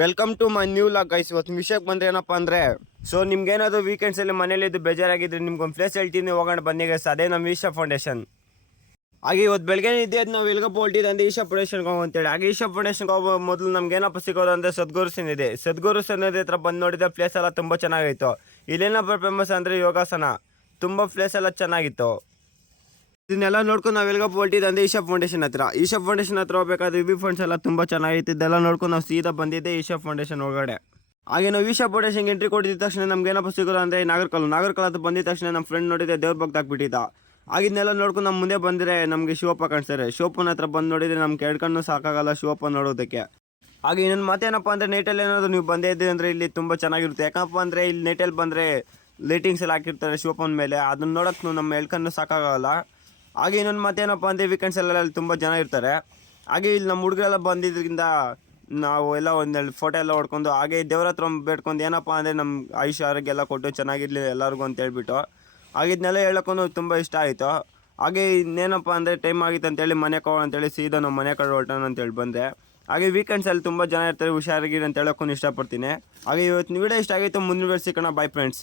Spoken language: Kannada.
Welcome to my new vlog guys. ಇವತ್ತು ವಿಷಯಕ್ಕೆ ಬಂದ್ರೆ ಏನಪ್ಪ ಅಂದರೆ ನಿಮ್ಗೇನಾದರೂ ವೀಕೆಂಡ್ಸಲ್ಲಿ ಮನೇಲಿದ್ದು ಬೇಜಾರಾಗಿದ್ದರೆ ನಿಮ್ಗೊಂದು ಪ್ಲೇಸ್ ಹೇಳ್ತೀನಿ, ಹೋಗೋಣ ಬನ್ನಿ ಗೈಸ್. ಅದೇ ನಮ್ಮ ಈಶಾ ಫೌಂಡೇಶನ್. ಹಾಗೆ ಇವತ್ತು ಬೆಳಗ್ಗೆ ಇದ್ದೇ ನಾವು ಎಲ್ಗಪ್ಪ ಹೊಲ್ಟಿದ್ದೆ ಈಶಾ ಫೌಂಡೇಶನ್ಗೆ ಹೋಗೋ ಅಂತೇಳಿ. ಹಾಗೆ ಈಶಾ ಫೌಂಡೇಶನ್ಗೆ ಹೋಗೋ ಮೊದಲು ನಮ್ಗೆ ಏನಪ್ಪ ಸಿಗೋದು ಅಂದರೆ ಸದ್ಗುರು ಸನ್ ಇದೆ. ಸದ್ಗುರು ಸನ್ ಹತ್ರ ಬಂದು ನೋಡಿದ ಪ್ಲೇಸ್ ಎಲ್ಲ ತುಂಬ ಚೆನ್ನಾಗಿತ್ತು. ಇಲ್ಲೇನಪ್ಪ ಫೇಮಸ್ ಅಂದರೆ ಯೋಗಾಸನ. ತುಂಬ ಪ್ಲೇಸ್ ಎಲ್ಲ ಚೆನ್ನಾಗಿತ್ತು. ಇದನ್ನೆಲ್ಲ ನೋಡ್ಕೊಂಡು ನಾವು ಎಲ್ಗಪ್ಪ ಹೊಲ್ಟಿದ್ದೆ ಅಂದರೆ ಈಶಾ ಫೌಂಡೇಶನ್ ಹತ್ರ. ಈಶಾ ಫೌಂಡೇಶನ್ ಹತ್ರ ಹೋಗ್ಬೇಕಾದ್ರೆ ವಿ ಫಂಡ್ಸ್ ಎಲ್ಲ ತುಂಬ ಚೆನ್ನಾಗಿತ್ತು. ಇದೆಲ್ಲ ನೋಡ್ಕೊಂಡು ನಾವು ಸೀದಾ ಬಂದಿದ್ದೆ ಈಶಾ ಫೌಂಡೇಶನ್ ಒಳಗಡೆ. ಹಾಗೆ ನಾವು ಈಶಾ ಫೌಂಡೇಶನ್ಗೆ ಎಂಟ್ರಿ ಕೊಟ್ಟಿದ್ದ ತಕ್ಷಣ ನಮ್ಗೆ ಏನಪ್ಪ ಸಿಗೋದು ಅಂದರೆ ನಾಗರ್ಕಲ್ ಹತ್ರ ಬಂದಿದ್ದ ತಕ್ಷಣ ನಮ್ಮ ಫ್ರೆಂಡ್ ನೋಡಿದ್ರೆ ದೇವ್ರ ಭಕ್ತ ಹಾಕ್ಬಿಟ್ಟಿದ್ದ. ಆಗಿದ್ನೆಲ್ಲ ನೋಡ್ಕೊಂಡು ನಮ್ಮ ಮುಂದೆ ಬಂದರೆ ನಮಗೆ ಶಿವಪ್ಪ ಕಾಣಿಸ್ತಾರೆ. ಶಿವಪ್ಪನ ಹತ್ರ ಬಂದು ನೋಡಿದರೆ ನಮ್ಗೆ ಎರಡು ಸಾಕಾಗಲ್ಲ ಶಿವಪ್ಪ ನೋಡೋದಕ್ಕೆ. ಹಾಗೆ ಇನ್ನೊಂದು ಮತ್ತೇನಪ್ಪ ಅಂದರೆ ನೈಟಲ್ಲಿ ಏನಾದರೂ ನೀವು ಬಂದೇ ಇದ್ದೀರಿ ಅಂದರೆ ಇಲ್ಲಿ ತುಂಬ ಚೆನ್ನಾಗಿರುತ್ತೆ. ಯಾಕಪ್ಪ ಅಂದರೆ ಇಲ್ಲಿ ನೈಟಲ್ಲಿ ಬಂದರೆ ಲೈಟಿಂಗ್ಸ್ ಎಲ್ಲ ಹಾಕಿರ್ತಾರೆ ಶಿವಪ್ಪನ ಮೇಲೆ, ಅದನ್ನ ನೋಡೋಕ್ಕೆ ನಮ್ಮ ಎಳ್ಕನ್ನು ಸಾಕಾಗಲ್ಲ. ಹಾಗೆ ಇನ್ನೊಂದು ಮತ್ತೇನಪ್ಪ ಅಂದರೆ ವೀಕೆಂಡ್ಸಲ್ಲೆಲ್ಲ ಅಲ್ಲಿ ತುಂಬ ಜನ ಇರ್ತಾರೆ. ಹಾಗೆ ಇಲ್ಲಿ ನಮ್ಮ ಹುಡುಗರೆಲ್ಲ ಬಂದಿದ್ದರಿಂದ ನಾವು ಎಲ್ಲ ಒಂದೆರಡು ಫೋಟೋ ಎಲ್ಲ ಹೊಡ್ಕೊಂಡು ಹಾಗೆ ದೇವ್ರ ಹತ್ರ ಬೇಡ್ಕೊಂಡು ಏನಪ್ಪ ಅಂದರೆ ನಮ್ಮ ಆಯುಷ್ಯ ಆರೋಗ್ಯ ಎಲ್ಲ ಕೊಟ್ಟು ಚೆನ್ನಾಗಿರಲಿ ಎಲ್ಲರಿಗೂ ಅಂತ ಹೇಳ್ಬಿಟ್ಟು ಆಗಿದ್ನೆಲ್ಲ ಹೇಳೋಕ್ಕೂ ತುಂಬ ಇಷ್ಟ ಆಯಿತು. ಹಾಗೆ ಇನ್ನೇನಪ್ಪ ಅಂದರೆ ಟೈಮ್ ಆಗಿತ್ತು ಅಂತೇಳಿ ಮನೆ ಹೋಗೋಣ ಅಂತೇಳಿ ಸೀದಾ ನಾವು ಮನೆ ಕಡೆ ಹೊರಟೋಣ ಅಂತೇಳಿ ಬಂದೆ. ಹಾಗೆ ವೀಕೆಂಡ್ಸಲ್ಲಿ ತುಂಬ ಜನ ಇರ್ತಾರೆ, ಹುಷಾರಾಗಿರಿ ಅಂತ ಹೇಳೋಕ್ಕೂ ಇಷ್ಟಪಡ್ತೀನಿ. ಹಾಗೆ ಇವತ್ತು ವಿಡಿಯೋ ಇಷ್ಟ ಆಗಿತ್ತು, ಮುಂದಿನ ವಿಡಿಯೋ ಸಿಗೋಣ. By friends.